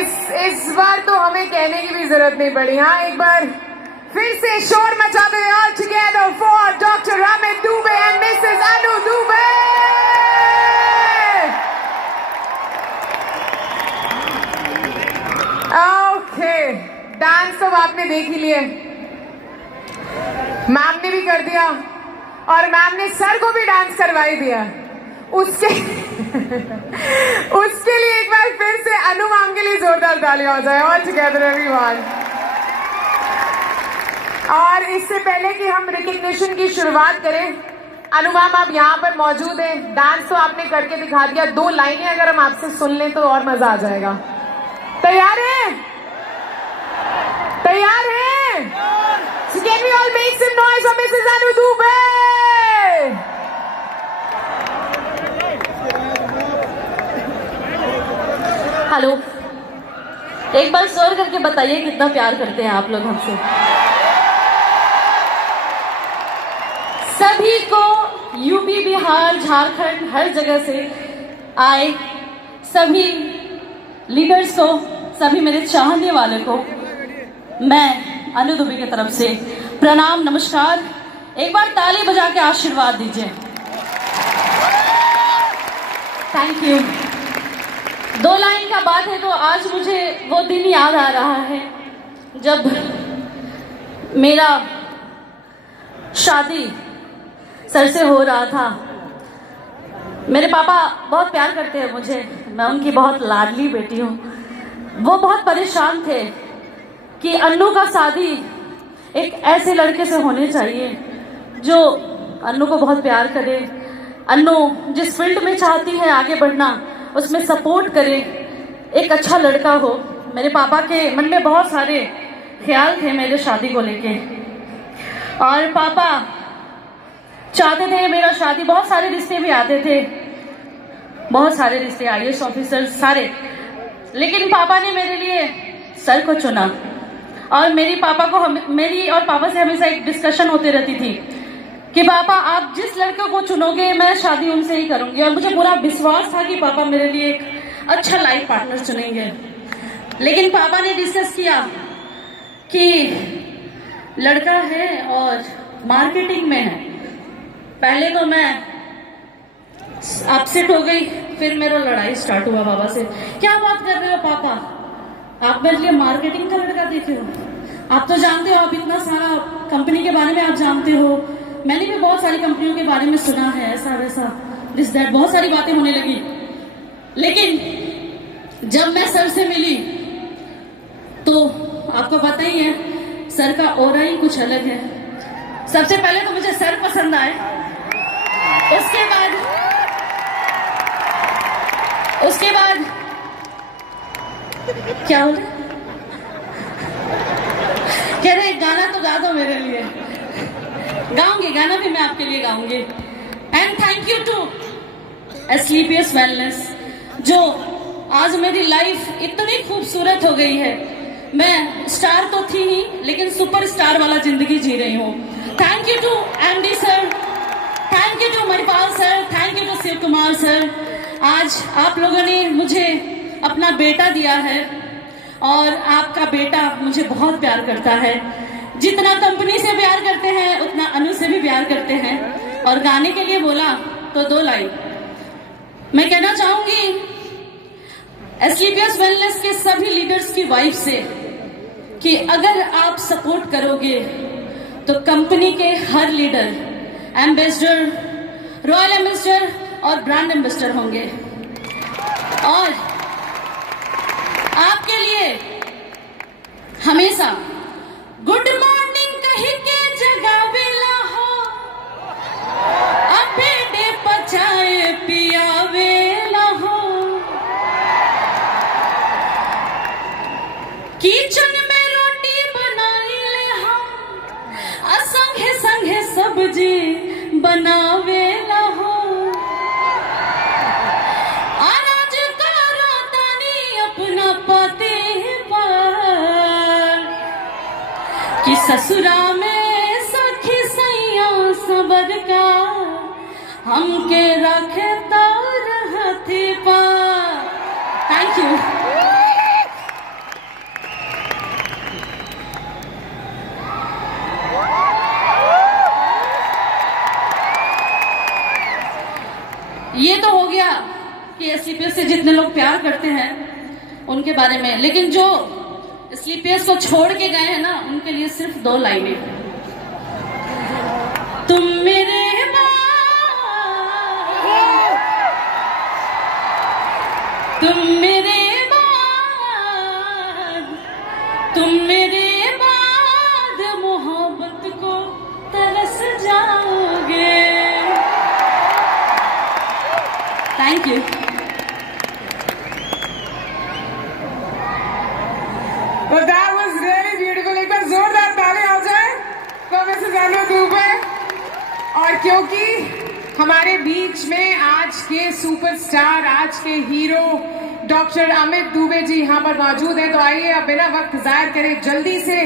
इस बार तो हमें कहने की भी जरूरत नहीं पड़ी। हाँ, एक बार फिर से शोर मचाते हुए all together for doctor Amit Dubey and Mrs Anu Dubey. Okay, dance तो आपने देख ही लिए, मैम ने भी कर दिया और मैम ने सर को भी डांस करवा ही दिया। उसके उसके लिए एक बार फिर से अनु मैम के लिए जोरदार तालियां हो जाए ऑल टुगेदर एवरीवन। और इससे पहले कि हम रिकग्निशन की शुरुआत करें, अनु मैम आप यहाँ पर मौजूद हैं। डांस तो आपने करके दिखा दिया, 2 लाइनें अगर हम आपसे सुन लें तो और मजा आ जाएगा। तैयार हैं? तैयार हैं? So can we all make some noise for Mrs. Anu Dubey? Hello, एक बार स्वर करके बताइए कितना प्यार करते हैं आप लोग हमसे। सभी को यूपी, बिहार, झारखंड हर जगह से आए सभी लीडर्स को, सभी मेरे चाहने वाले को मैं अनु दुबे की तरफ से प्रणाम, नमस्कार। एक बार ताली बजा के आशीर्वाद दीजिए। Thank you. 2 लाइन का बात है तो आज मुझे वो दिन याद आ रहा है जब मेरा शादी सर से हो रहा था। मेरे पापा बहुत प्यार करते हैं मुझे, मैं उनकी बहुत लाडली बेटी हूँ। वो बहुत परेशान थे कि अन्नू का शादी एक ऐसे लड़के से होने चाहिए जो अन्नू को बहुत प्यार करे, अन्नू जिस फील्ड में चाहती है आगे बढ़ना उसमें सपोर्ट करे, एक अच्छा लड़का हो। मेरे पापा के मन में बहुत सारे ख्याल थे मेरे शादी को लेके और पापा चाहते थे मेरा शादी। बहुत सारे रिश्ते भी आते थे, बहुत सारे रिश्ते, IAS ऑफिसर सारे, लेकिन पापा ने मेरे लिए सर को चुना। और मेरी और पापा से हमेशा एक डिस्कशन होती रहती थी कि पापा आप जिस लड़के को चुनोगे मैं शादी उनसे ही करूंगी। और मुझे पूरा विश्वास था कि पापा मेरे लिए एक अच्छा लाइफ पार्टनर चुनेंगे। लेकिन पापा ने डिस्कस किया कि लड़का है और मार्केटिंग में है। पहले तो मैं अपसेट हो गई, फिर मेरा लड़ाई स्टार्ट हुआ पापा से। क्या बात कर रहे हो पापा, आप मेरे लिए मार्केटिंग का लड़का देखे हो? आप तो जानते हो, आप इतना सारा कंपनी के बारे में आप जानते हो, मैंने भी बहुत सारी कंपनियों के बारे में सुना है, ऐसा वैसा दिस दैट, बहुत सारी बातें होने लगी। लेकिन जब मैं सर से मिली तो आपको पता ही है सर का ऑरा ही कुछ अलग है। सबसे पहले तो मुझे सर पसंद आए, उसके बाद क्या हो रहा, कह रहे गाना तो गा दो मेरे लिए। गाऊंगी, गाना भी मैं आपके लिए गाऊंगी। And thank you to Asclepius wellness जो आज मेरी लाइफ इतनी खूबसूरत हो गई है। मैं स्टार तो थी ही लेकिन सुपर स्टार वाला जिंदगी जी रही हूँ। Thank you to MD sir, thank you to Manipal sir, thank you to Shiv Kumar sir. आज आप लोगों ने मुझे अपना बेटा दिया है और आपका बेटा मुझे बहुत प्यार करता है। जितना कंपनी से प्यार करते हैं उतना अनु से भी प्यार करते हैं। और गाने के लिए बोला तो 2 लाइन मैं कहना चाहूंगी एस्क्लेपियस वेलनेस के सभी लीडर्स की वाइफ से कि अगर आप सपोर्ट करोगे तो कंपनी के हर लीडर एम्बेसडर, रॉयल एम्बेसडर और ब्रांड एम्बेसडर होंगे। और आपके लिए हमेशा गुड मॉर्निंग कही के जगावेला हो, अबे डे पचाए पियावेला हो, किचन में रोटी बनाइले हम, संगे संगे सब्जी बनावेला हो। अनाज करो तानी अपना पति पर कि ससुरा में सखी सैया सबर का हमके रखे तो रहती पर। थैंक यू, स्लीपियर्स से जितने लोग प्यार करते हैं उनके बारे में, लेकिन जो स्लीपियर्स को छोड़ के गए हैं ना, उनके लिए सिर्फ 2 लाइनें। तुम मेरे तुम मेरे बाद मोहब्बत को तरस जाओगे। Thank you. Well, that was really beautiful. एक बार जोरदार ताली आ जाए तो मिसेस अनु दुबे। और क्योंकि हमारे बीच में आज के सुपरस्टार, आज के हीरो डॉक्टर अमित दुबे जी यहाँ पर मौजूद हैं, तो आइए अब बिना वक्त जाहिर करें जल्दी से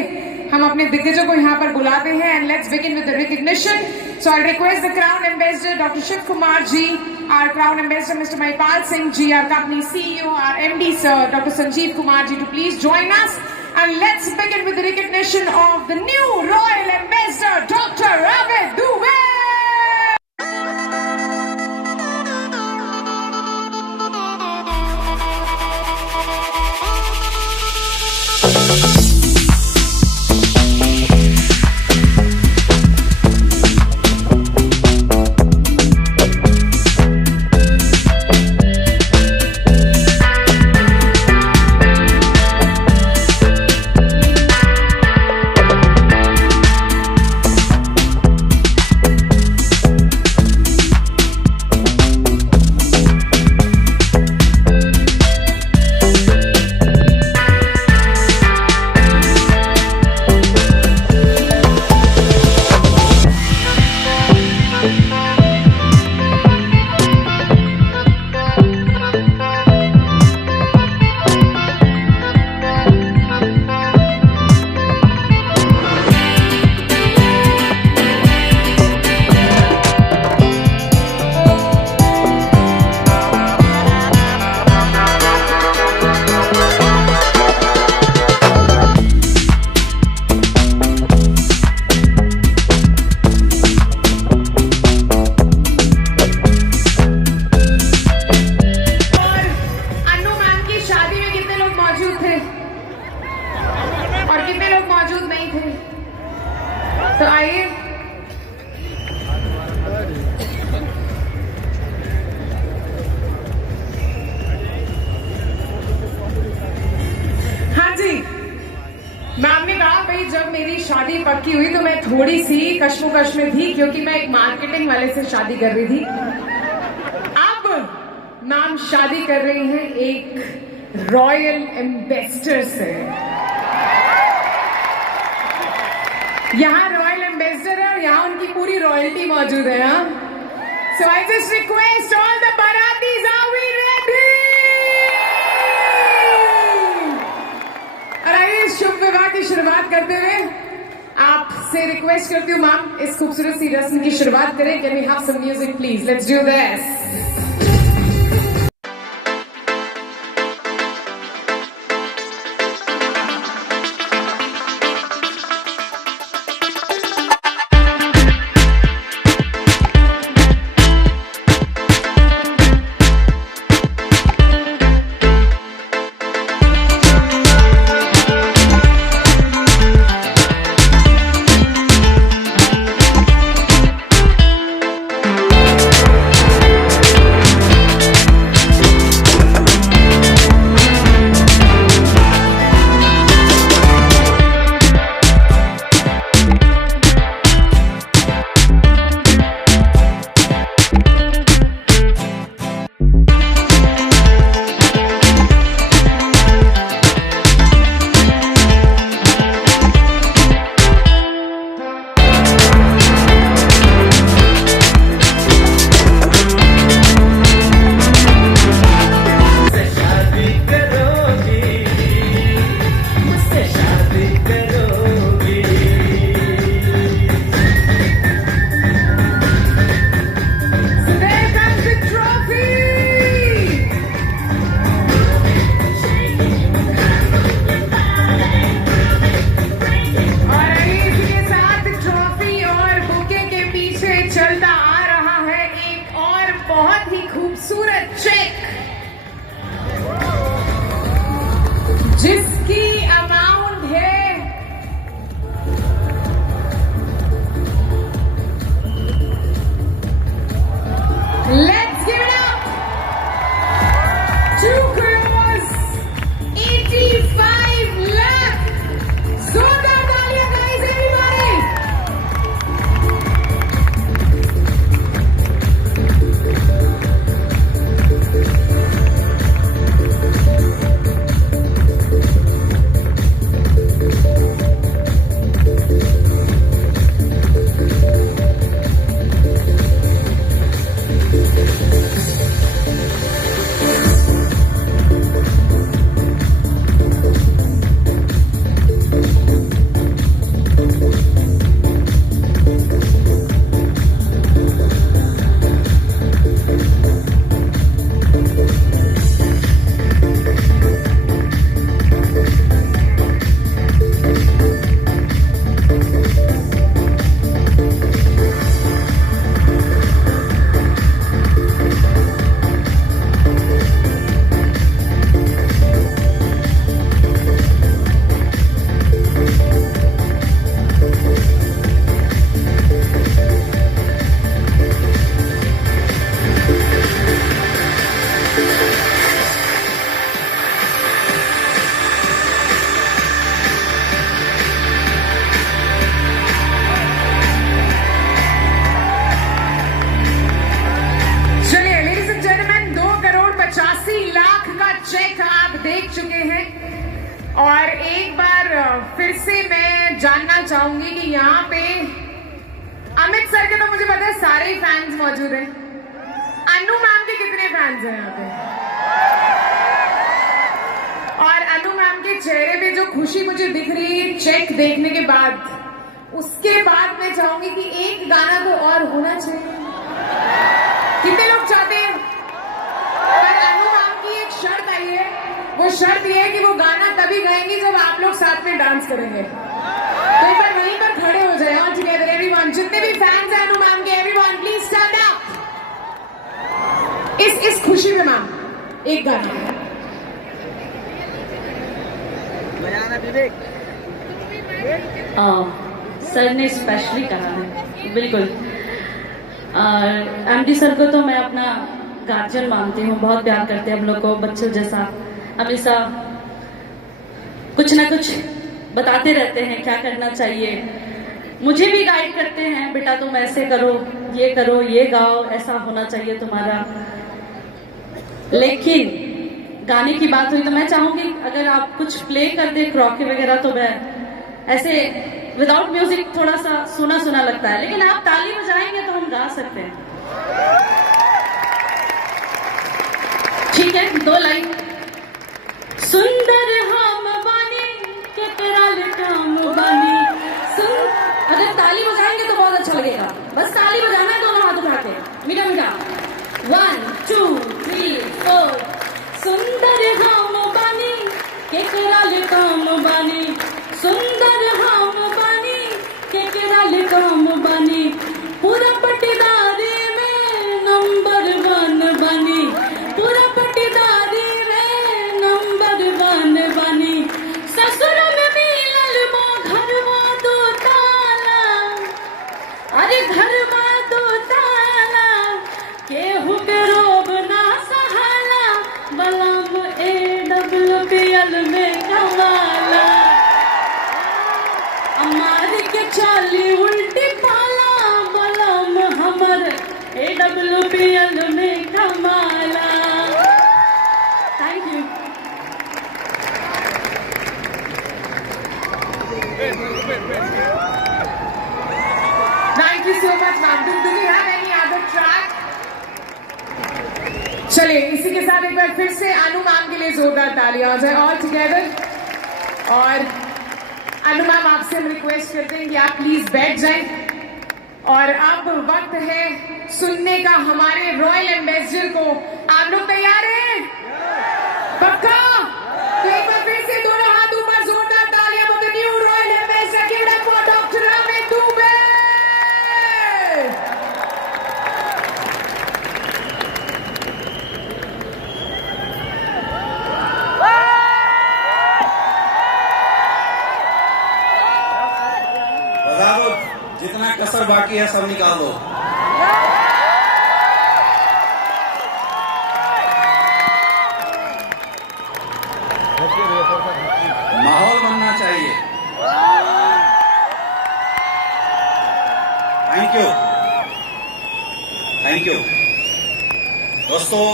हम अपने दिग्गजों को यहाँ पर बुलाते हैं। And let's begin with the recognition. So I request the crown ambassador doctor Shiv Kumar ji, our crown ambassador Mr. Maipal Singh ji, our company CEO, our MD sir Dr. Sanjeev Kumar ji to please join us, and let's begin with the recognition of the new royal ambassador Dr. Amit Dubey. तो आइए हाँ जी, ma'am ने कहा भाई जब मेरी शादी पक्की हुई तो मैं थोड़ी सी कश्मोकश में थी क्योंकि मैं एक मार्केटिंग वाले से शादी कर रही थी। अब मैम शादी कर रही हैं एक रॉयल एम्बेसडर से। यहाँ रॉयल एम्बेसडर है और यहाँ उनकी पूरी रॉयल्टी मौजूद है। So I just request all the baratis, are we ready? और आइए इस शुभ विवाह की शुरुआत करते हुए आपसे रिक्वेस्ट करती हूँ मैम इस खूबसूरत सी रस्म की शुरुआत करें। Can we have some music please? Let's do this. जिसकी अमाउंट है let's give it up 2 crores 85 lakh जोरदार तालियां गाइस एवरीबॉडी चेक आप देख चुके हैं और एक बार फिर से मैं जानना चाहूंगी कि यहाँ पे अमित सर के तो मुझे पता है सारे ही फैंस मौजूद हैं। अनु मैम के कितने फैंस हैं यहाँ पे? और अनु मैम के चेहरे पे जो खुशी मुझे दिख रही है चेक देखने के बाद, उसके बाद मैं चाहूंगी कि एक गाना तो और होना चाहिए। कितने लोग चाहते हैं? पर अनु मैम की एक शर्त आई है, वो शर्त ये है कि वो गाना तभी गाएंगे जब आप लोग साथ में डांस करेंगे। तो एक बार वहीं पर खड़े हो जाए ऑल टुगेदर एवरीवन, जितने भी फैंस हैं अनु मैम के, एवरीवन प्लीज स्टैंड अप। इस खुशी में मैम एक गाना सर ने स्पेशली कहा है, बिल्कुल। एमडी सर को तो मैं अपना गार्जियन मानती हूँ, बहुत प्यार करते हैं हम लोग को, बच्चों जैसा हमेशा कुछ ना कुछ बताते रहते हैं क्या करना चाहिए। मुझे भी गाइड करते हैं, बेटा तुम ऐसे करो, ये गाओ, ऐसा होना चाहिए तुम्हारा। लेकिन गाने की बात हुई तो मैं चाहूंगी अगर आप कुछ प्ले कर दे क्रॉकी वगैरह, तो मैं ऐसे विदाउट म्यूजिक थोड़ा सा सुना सुना लगता है, लेकिन आप ताली बजाएंगे तो हम गा सकते हैं। ठीक है, 2 लाइन। सुंदर हम बानी केकराल काम बानी। अगर ताली बजाएंगे तो बहुत अच्छा लगेगा, बस ताली बजाना है दोनों हाथ उठा के, मीठा मीठा। 1 2 3 4। सुंदर हम बानी केकराल काम बानी, सुंदर हम बानी केकराल काम बानी, पूरा पट्टीदारी में नंबर 1 बनी, पूरा पट्टीदारी में नंबर 1 बनी। ससुर में मिलल मो घरवा 2 ताला, अरे घरवा 2 ताला, केहू के रोब ना सहाला, बलम AWPL में कमाला, अमारी के चाली उल्टी पाला, बलम हमर AWPL में कमाला। Thank you. Thank you so much ma'am. Do we have any other track? चलिए इसी के साथ एक बार फिर से अनु मैम के लिए जोरदार तालियां हो जाए ऑल टुगेदर। और अनु मैम आपसे हम रिक्वेस्ट करते हैं कि आप प्लीज बैठ जाएं और अब वक्त है सुनने का हमारे रॉयल एम्बेसडर को। आप लोग तैयार हैं? पक्का? तो एक बार फिर से दोनों हाथ ऊपर, जोरदार तालियां for the new royal ambassador. Give it up for doctor Amit Dubey. कसर बाकी है सब निकाल दो। माहौल बनना चाहिए। Thank you, thank you. दोस्तों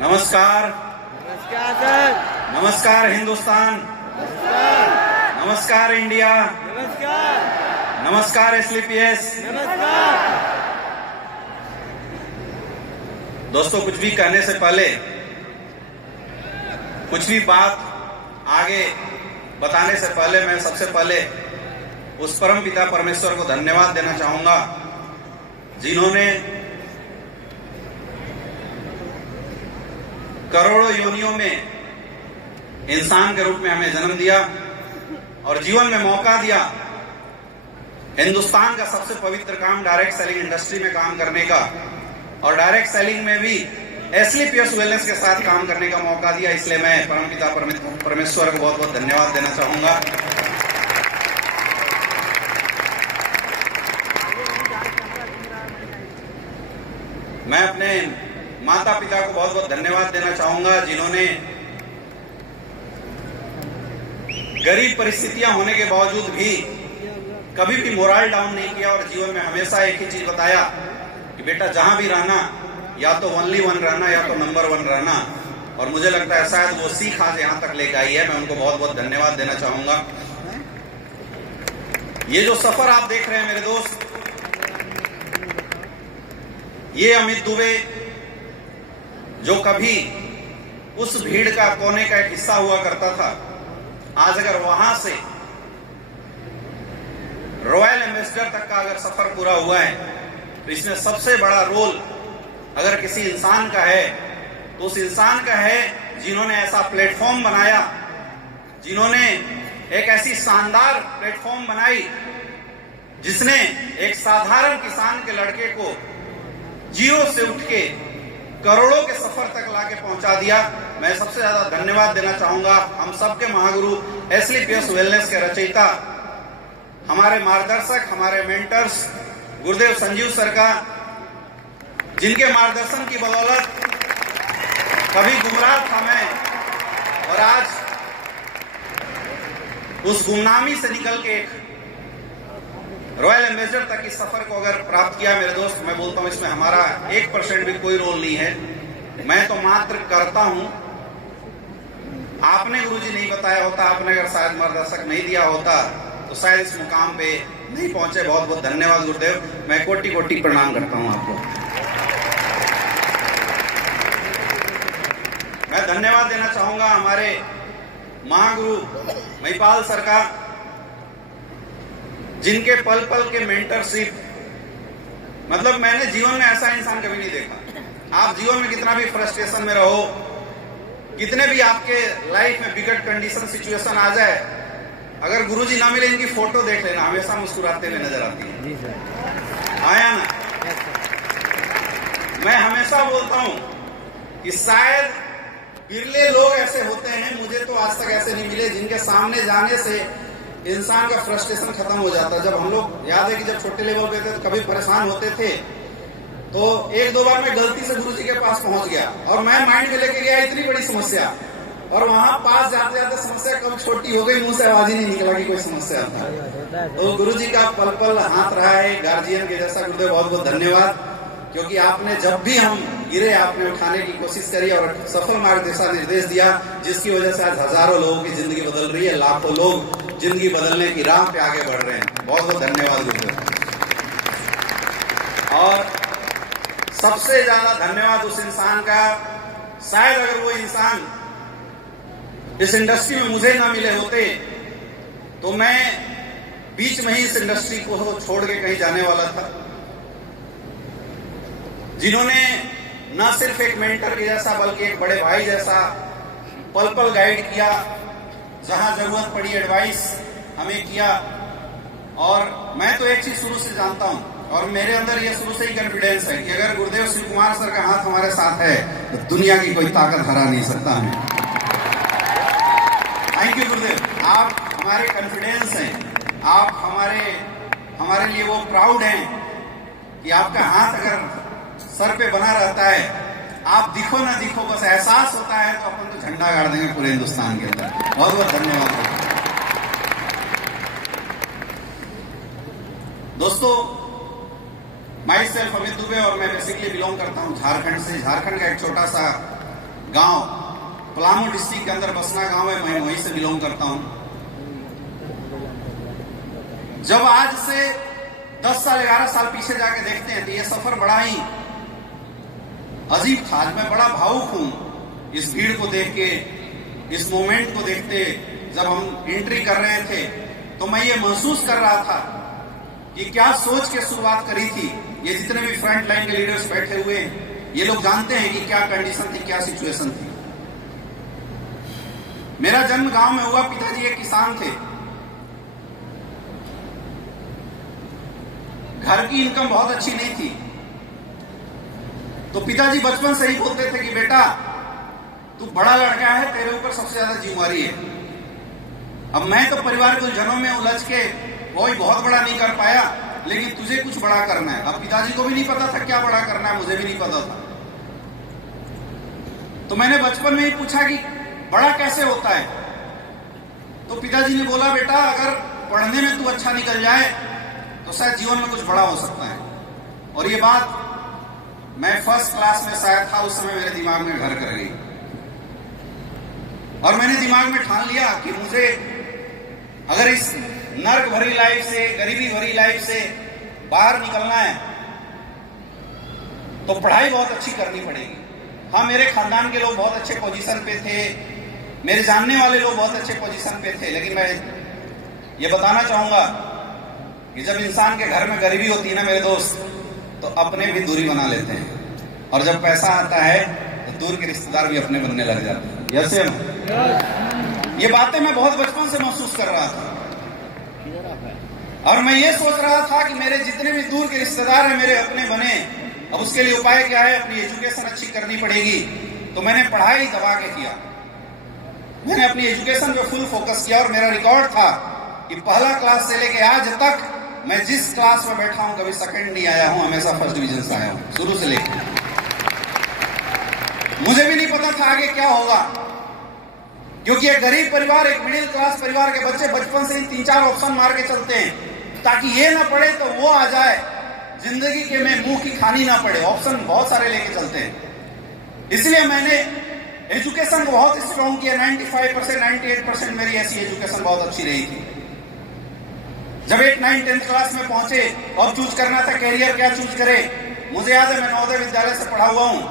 नमस्कार। नमस्कार सर। नमस्कार हिंदुस्तान। नमस्कार इंडिया। नमस्कार। नमस्कार एसलीपीएस। नमस्कार। दोस्तों कुछ भी कहने से पहले, कुछ भी बात आगे बताने से पहले मैं सबसे पहले उस परम पिता परमेश्वर को धन्यवाद देना चाहूंगा जिन्होंने करोड़ों योनियों में इंसान के रूप में हमें जन्म दिया और जीवन में मौका दिया हिंदुस्तान का सबसे पवित्र काम डायरेक्ट सेलिंग इंडस्ट्री में काम करने का, और डायरेक्ट सेलिंग में भी एसलीपीएस वेलनेस के साथ काम करने का मौका दिया। इसलिए मैं परमपिता परमेश्वर को बहुत बहुत धन्यवाद देना चाहूंगा। मैं अपने माता पिता को बहुत बहुत धन्यवाद देना चाहूंगा जिन्होंने गरीब परिस्थितियां होने के बावजूद भी कभी भी मोरल डाउन नहीं किया और जीवन में हमेशा एक ही चीज बताया कि बेटा जहां भी रहना या तो ओनली वन रहना या तो नंबर वन रहना। और मुझे लगता है शायद वो सीख आज यहां तक लेकर आई है। मैं उनको बहुत बहुत धन्यवाद देना चाहूंगा। ये जो सफर आप देख रहे हैं मेरे दोस्त, ये अमित दुबे जो कभी उस भीड़ का कोने का एक हिस्सा हुआ करता था, आज अगर वहां से रॉयल एम्बेसडर तक का अगर सफर पूरा हुआ है तो इसमें सबसे बड़ा रोल अगर किसी इंसान का है तो उस इंसान का है जिन्होंने ऐसा प्लेटफॉर्म बनाया, जिन्होंने एक ऐसी शानदार प्लेटफॉर्म बनाई जिसने एक साधारण किसान के लड़के को जीरो से उठ के करोड़ों के सफर तक लाके पहुंचा दिया। मैं सबसे ज्यादा धन्यवाद देना चाहूंगा हम सबके महागुरु एसलीपीएस वेलनेस के रचयिता, हमारे मार्गदर्शक, हमारे मेंटर्स गुरुदेव संजीव सर का, जिनके मार्गदर्शन की बदौलत कभी गुमराह था मैं और आज उस गुमनामी से निकल के एक रॉयल एम्बेसडर तक इस सफर को अगर प्राप्त किया मेरे दोस्त, मैं बोलता हूं इसमें हमारा 1% भी कोई रोल नहीं है। मैं तो मात्र करता हूं। आपने गुरुजी नहीं बताया होता, आपने अगर शायद मार्गदर्शक नहीं दिया होता तो शायद इस मुकाम पे नहीं पहुंचे। बहुत बहुत धन्यवाद गुरुदेव। मैं कोटि कोटि प्रणाम करता हूं आपको। मैं धन्यवाद देना चाहूंगा हमारे महागुरु महिपाल सर का, जिनके पल पल के मेंटरशिप, मतलब मैंने जीवन में ऐसा इंसान कभी नहीं देखा। आप जीवन में कितना भी फ्रस्ट्रेशन में रहो, कितने भी आपके लाइफ में बिगड़ कंडीशन सिचुएशन आ जाए, अगर गुरुजी ना मिले इनकी फोटो देख लेना, हमेशा मुस्कुराते हुए नजर आती है। आया ना? मैं हमेशा बोलता हूं कि शायद बिरले लोग ऐसे होते हैं, मुझे तो आज तक ऐसे नहीं मिले, जिनके सामने जाने से इंसान का फ्रस्ट्रेशन खत्म हो जाता। जब हम लोग, याद है कि जब छोटे लेवल पे थे तो कभी परेशान होते थे तो एक दो बार मैं गलती से गुरुजी के पास पहुंच गया और मैं माइंड में लेके गया इतनी बड़ी समस्या, और वहां पास जाते जाते समस्या कब छोटी हो गई, मुंह से आवाज ही नहीं निकला कि कोई समस्या था। तो गुरुजी का पल पल हाथ रहा है गार्जियन के जैसा। गुरुदेव बहुत बहुत धन्यवाद, क्योंकि आपने जब भी हम गिरे आपने उठाने की कोशिश करी और सफल मार्ग दिशा निर्देश दिया, जिसकी वजह से आज हजारों लोगों की जिंदगी बदल रही है, लाखों लोग जिंदगी बदलने की राह पे आगे बढ़ रहे हैं। बहुत बहुत धन्यवाद गुरुदेव। और सबसे ज्यादा धन्यवाद उस इंसान का, शायद अगर वो इंसान इस इंडस्ट्री में मुझे ना मिले होते तो मैं बीच में ही इस इंडस्ट्री को छोड़ के कहीं जाने वाला था। जिन्होंने न सिर्फ एक मेंटर के जैसा बल्कि एक बड़े भाई जैसा पल पल गाइड किया, जहां जरूरत पड़ी एडवाइस हमें किया। और मैं तो एक चीज शुरू से जानता हूं और मेरे अंदर ये शुरू से ही कॉन्फिडेंस है कि अगर गुरुदेव शिव कुमार सर का हाथ हमारे साथ है तो दुनिया की कोई ताकत हरा नहीं सकता हमें। थैंक यू गुरुदेव, आप हमारे कॉन्फिडेंस हैं, आप हमारे हमारे लिए वो प्राउड हैं कि आपका हाथ अगर सर पे बना रहता है, आप दिखो ना दिखो, बस एहसास होता है तो अपन तो झंडा गाड़ देंगे पूरे हिंदुस्तान के अंदर। बहुत बहुत धन्यवाद दोस्तों। माई सेल्फ अमित दुबे और मैं बेसिकली बिलोंग करता हूं झारखंड से। झारखंड का एक छोटा सा गांव पलामू डिस्ट्रिक्ट के अंदर बसना गांव है, मैं वहीं से बिलोंग करता हूं। जब आज से 10 साल 11 साल पीछे जाके देखते हैं तो ये सफर बड़ा ही अजीब था। आज मैं बड़ा भावुक हूं इस भीड़ को देख के, इस मोमेंट को देखते। जब हम एंट्री कर रहे थे तो मैं ये महसूस कर रहा था कि क्या सोच के शुरुआत करी थी। ये जितने भी फ्रंट लाइन के लीडर्स बैठे हुए हैं, ये लोग जानते हैं कि क्या कंडीशन थी, क्या सिचुएशन थी। मेरा जन्म गांव में हुआ, पिताजी एक किसान थे। घर की इनकम बहुत अच्छी नहीं थी, तो पिताजी बचपन से ही बोलते थे कि बेटा तू बड़ा लड़का है, तेरे ऊपर सबसे ज्यादा जिम्मेवारी है। अब मैं तो परिवार के उलझनों में उलझ के कोई बहुत बड़ा नहीं कर पाया, लेकिन तुझे कुछ बड़ा करना है। अब पिताजी को भी नहीं पता था क्या बड़ा करना है, मुझे भी नहीं पता था। तो मैंने बचपन में ही पूछा कि बड़ा कैसे होता है। तो पिताजी ने बोला बेटा अगर पढ़ने में तू अच्छा निकल जाए तो शायद जीवन में कुछ बड़ा हो सकता है। और ये बात मैं फर्स्ट क्लास में शायद था, उस समय मेरे दिमाग में घर कर गई और मैंने दिमाग में ठान लिया कि मुझे अगर इस नर्क भरी लाइफ से, गरीबी भरी लाइफ से बाहर निकलना है तो पढ़ाई बहुत अच्छी करनी पड़ेगी। हाँ, मेरे खानदान के लोग बहुत अच्छे पोजीशन पे थे, मेरे जानने वाले लोग बहुत अच्छे पोजीशन पे थे, लेकिन मैं ये बताना चाहूंगा कि जब इंसान के घर में गरीबी होती है ना मेरे दोस्त, तो अपने भी दूरी बना लेते हैं, और जब पैसा आता है तो दूर के रिश्तेदार भी अपने बनने लग जाते हैं। जैसे ये बातें मैं बहुत बचपन से महसूस कर रहा था, और मैं ये सोच रहा था कि मेरे जितने भी दूर के रिश्तेदार हैं मेरे अपने बने। अब उसके लिए उपाय क्या है? अपनी एजुकेशन अच्छी करनी पड़ेगी। तो मैंने पढ़ाई दबा के किया, मैंने अपनी एजुकेशन पे फुल फोकस किया, और मेरा रिकॉर्ड था कि पहला क्लास से लेके आज तक मैं जिस क्लास में बैठा हूं कभी सेकंड नहीं आया हूं, हमेशा फर्स्ट डिवीजन से आया हूं, शुरू से लेकर। मुझे भी नहीं पता था आगे क्या होगा, क्योंकि एक गरीब परिवार, एक मिडिल क्लास परिवार के बच्चे बचपन से ही 3-4 ऑप्शन मार के चलते हैं ताकि ये ना पड़े तो वो आ जाए, जिंदगी के में मुंह की खानी ना पड़े। ऑप्शन बहुत सारे लेके चलते हैं। इसलिए मैंने एजुकेशन को बहुत स्ट्रॉन्ग किया। 95%, 98% मेरी ऐसी एजुकेशन बहुत अच्छी रही थी। जब 8, 9, 10th क्लास में पहुंचे और चूज करना था कैरियर क्या चूज करे, मुझे याद है मैं नवोदय विद्यालय से पढ़ा हुआ हूं।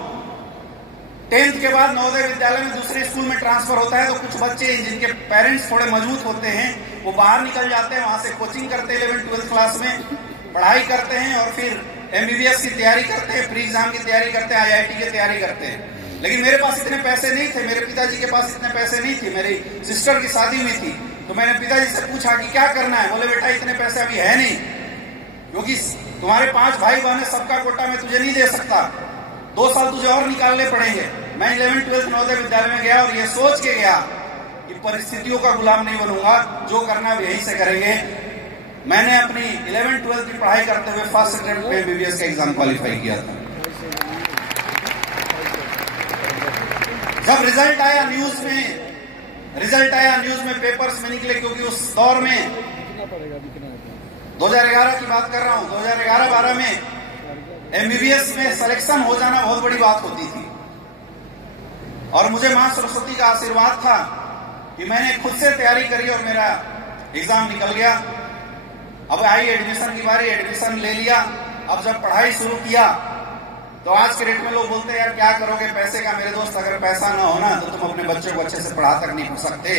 10th के बाद नवोदय विद्यालय में दूसरे स्कूल में ट्रांसफर होता है, तो कुछ बच्चे जिनके पेरेंट्स थोड़े मजबूत होते हैं वो बाहर निकल जाते हैं, वहां से कोचिंग करते हैं, 11th 12th क्लास में पढ़ाई करते हैं और फिर MBBS की तैयारी करते हैं, प्री एग्जाम की तैयारी करते हैं, IIT की तैयारी करते हैं। लेकिन मेरे पास इतने पैसे नहीं थे, मेरे पिताजी के पास इतने पैसे नहीं थे। मेरी सिस्टर की शादी हुई थी, तो मैंने पिताजी से पूछा कि क्या करना है। बोले बेटा इतने पैसे अभी है नहीं, क्योंकि तुम्हारे 5 भाई बहन है, सबका कोटा मैं तुझे नहीं दे सकता, 2 साल तुझे और निकालने पड़ेंगे। मैं 11th 12th नवोदय विद्यालय में गया और ये सोच के गया कि परिस्थितियों का गुलाम नहीं बनूंगा, जो करना है यहीं से करेंगे। मैंने अपनी 11th 12th की पढ़ाई करते हुए फर्स्ट अटेम्प्ट में MBBS का एग्जाम क्वालिफाई किया था। जब रिजल्ट आया न्यूज में पेपर्स में निकले, क्योंकि उस दौर में 2011 की बात कर रहा हूं, 2011-12 में MBBS में सिलेक्शन हो जाना बहुत बड़ी बात होती थी। और मुझे मां सरस्वती का आशीर्वाद था कि मैंने खुद से तैयारी करी और मेरा एग्जाम निकल गया। अब आई एडमिशन की बारी, एडमिशन ले लिया। अब जब पढ़ाई शुरू किया तो आज के डेट में लोग बोलते हैं यार क्या करोगे पैसे का। मेरे दोस्त, अगर पैसा ना होना तो तुम अपने बच्चों को अच्छे से पढ़ा तक नहीं पढ़ सकते।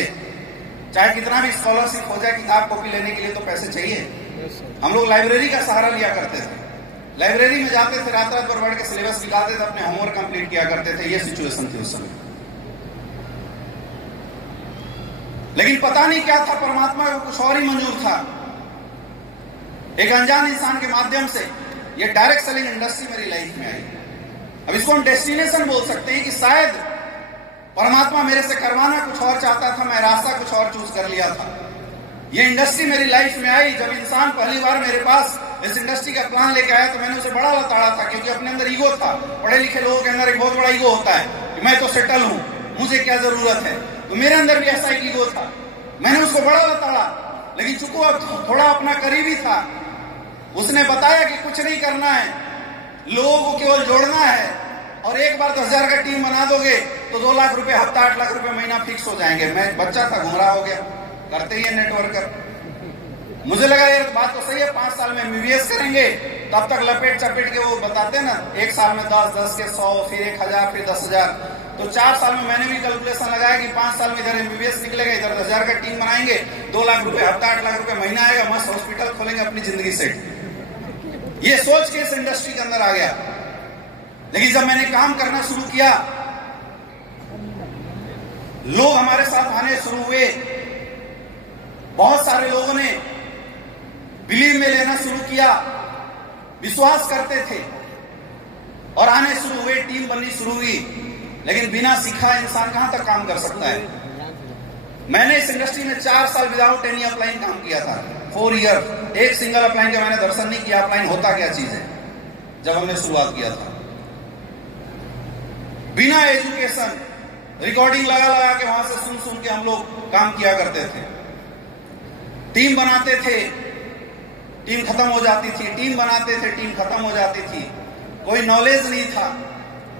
चाहे कितना भी स्कॉलरशिप हो जाए, किताब कॉपी लेने के लिए तो पैसे चाहिए। हम लोग लाइब्रेरी का सहारा लिया करते थे, लाइब्रेरी में जाते थे, रात भर बैठ के सिलेबस निकालते थे, अपने होमवर्क कंप्लीट किया करते थे। ये सिचुएशन थी उस समय। लेकिन पता नहीं क्या था, परमात्मा को कुछ और ही मंजूर था। एक अनजान इंसान के माध्यम से ये डायरेक्ट सेलिंग इंडस्ट्री मेरी लाइफ में आई। अब इसको हम डेस्टिनेशन बोल सकते हैं कि शायद परमात्मा मेरे से करवाना कुछ और चाहता था, मैं रास्ता कुछ और चूज कर लिया था। ये इंडस्ट्री मेरी लाइफ में आई। जब इंसान पहली बार मेरे पास इस इंडस्ट्री का प्लान लेके आया तो मैंने उसे बड़ा लताड़ा था, क्योंकि अपने अंदर ईगो था। पढ़े लिखे लोगों के अंदर एक बहुत बड़ा ईगो होता है कि मैं तो सेटल हूं, मुझे क्या जरूरत है। तो मेरे अंदर भी ऐसा एक ईगो था। मैंने उसको बड़ा लताड़ा, लेकिन चूंकि अब थोड़ा अपना करीबी था, उसने बताया कि कुछ नहीं करना है, लोगों को केवल जोड़ना है, और एक बार 10,000 का टीम बना दोगे तो 2 लाख रुपए हफ्ता, 8 लाख रुपए महीना फिक्स हो जाएंगे। मैं बच्चा था, गुमराह हो गया, करते ही है नेटवर्कर। मुझे लगा यार बात तो सही है, 5 साल में MBBS करेंगे, तब तक लपेट चपेट के वो बताते ना, एक साल में 10, 10 के 100, फिर 1,000, फिर 10,000। तो 4 साल में मैंने भी कैलकुलेशन लगाया कि 5 साल में इधर MBBS निकलेगा, इधर 10,000 का टीम बनाएंगे, 2 लाख रुपए हफ्ता, 8 लाख रुपए महीना आएगा, मस्त हॉस्पिटल खोलेंगे, अपनी जिंदगी सेट। ये सोच के इस इंडस्ट्री के अंदर आ गया। लेकिन जब मैंने काम करना शुरू किया, लोग हमारे साथ आने शुरू हुए, बहुत सारे लोगों ने बिलीव में लेना शुरू किया, विश्वास करते थे और आने शुरू हुए, टीम बननी शुरू हुई। लेकिन बिना सीखा इंसान कहां तक काम कर सकता है। मैंने इस इंडस्ट्री में 4 साल विदाउट एनी अपलाइन काम किया था, 4 ईयर। एक सिंगल अपलाइन का मैंने दर्शन नहीं किया, अपलाइन होता क्या चीज है, जब हमने शुरुआत किया था। बिना एजुकेशन रिकॉर्डिंग लगा लगा के वहां से सुन के हम लोग काम किया करते थे। टीम बनाते थे, टीम खत्म हो जाती थी, टीम बनाते थे, टीम खत्म हो जाती थी। कोई नॉलेज नहीं था।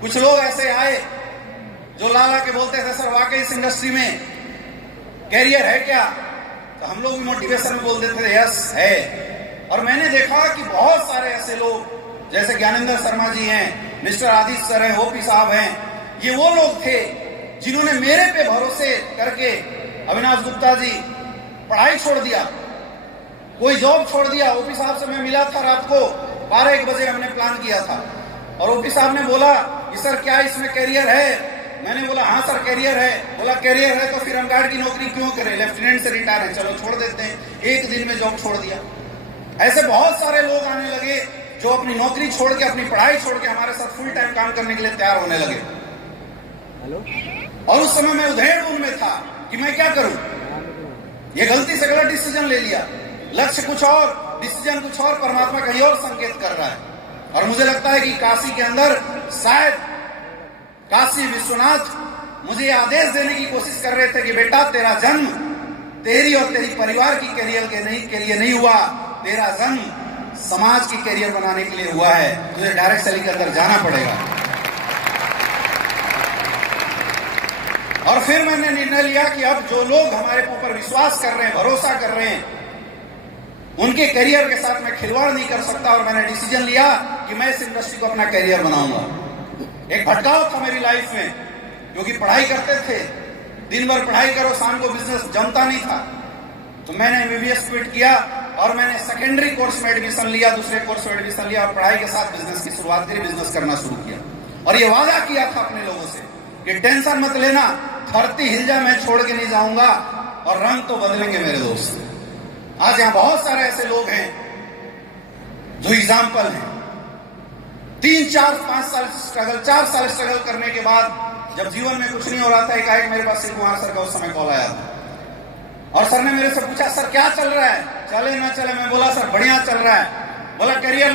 कुछ लोग ऐसे आए जो ला के बोलते थे, सर वाकई इस इंडस्ट्री में कैरियर है क्या? तो हम लोग भी मोटिवेशन में बोल देते थे, यस है। और मैंने देखा कि बहुत सारे ऐसे लोग, जैसे ज्ञानेंद्र शर्मा जी हैं, मिस्टर आदित्य सर हैं, ओपी साहब हैं, ये वो लोग थे जिन्होंने मेरे पे भरोसे करके, अविनाश गुप्ता जी, पढ़ाई छोड़ दिया, कोई जॉब छोड़ दिया। ओपी साहब से मैं मिला था रात को 12-1 बजे, हमने प्लान किया था, और ओपी साहब ने बोला कि सर क्या इसमें कैरियर है? मैंने बोला हाँ सर कैरियर है। बोला कैरियर है तो फिर हम गार्ड की नौकरी क्यों करें, लेफ्टिनेंट से रिटायर है, चलो छोड़ देते हैं। 1 दिन में जॉब छोड़ दिया। ऐसे बहुत सारे लोग आने लगे जो अपनी नौकरी छोड़ के, अपनी पढ़ाई छोड़ के हमारे साथ फुल टाइम काम करने के लिए तैयार होने लगे। और उस समय मैं उधेड़ में था कि मैं क्या करूं। ये गलती से गलत डिसीजन ले लिया, लक्ष्य कुछ और, डिसीजन कुछ और, परमात्मा कहीं और संकेत कर रहा है। और मुझे लगता है कि काशी के अंदर शायद काशी विश्वनाथ मुझे ये आदेश देने की कोशिश कर रहे थे कि बेटा तेरा जन्म तेरी और तेरी परिवार की कैरियर के लिए नहीं हुआ, तेरा जन्म समाज की कैरियर बनाने के लिए हुआ है। तुझे डायरेक्ट सेलिंग के अंदर जाना पड़ेगा। और फिर मैंने निर्णय लिया कि अब जो लोग हमारे ऊपर विश्वास कर रहे हैं, भरोसा कर रहे हैं, उनके करियर के साथ मैं खिलवाड़ नहीं कर सकता। और मैंने डिसीजन लिया कि मैं इस इंडस्ट्री को अपना करियर बनाऊंगा। एक भटकाव था मेरी लाइफ में, क्योंकि पढ़ाई करते थे, दिन भर पढ़ाई करो, शाम को बिजनेस जमता नहीं था। तो मैंने MBBS क्विट किया और मैंने सेकेंडरी कोर्स में एडमिशन लिया, दूसरे कोर्स में एडमिशन लिया, और पढ़ाई के साथ बिजनेस की शुरुआत करी, बिजनेस करना शुरू किया। और ये वादा किया था अपने लोगों से कि टेंशन मत लेना, धरती हिल जाए मैं छोड़ के नहीं जाऊंगा, और रंग तो बदलेंगे मेरे दोस्त। आज यहां बहुत सारे ऐसे लोग हैं जो एग्जाम्पल हैं। 3, 4, 5 साल स्ट्रगल, 4 साल स्ट्रगल करने के बाद जब जीवन में कुछ नहीं हो रहा था, एकाएक मेरे पास शिव कुमार सर का उस समय कॉल आया था, और सर ने मेरे से पूछा, सर क्या चल रहा है, चले ना चले? मैं बोला सर बढ़िया चल रहा है। बोला करियर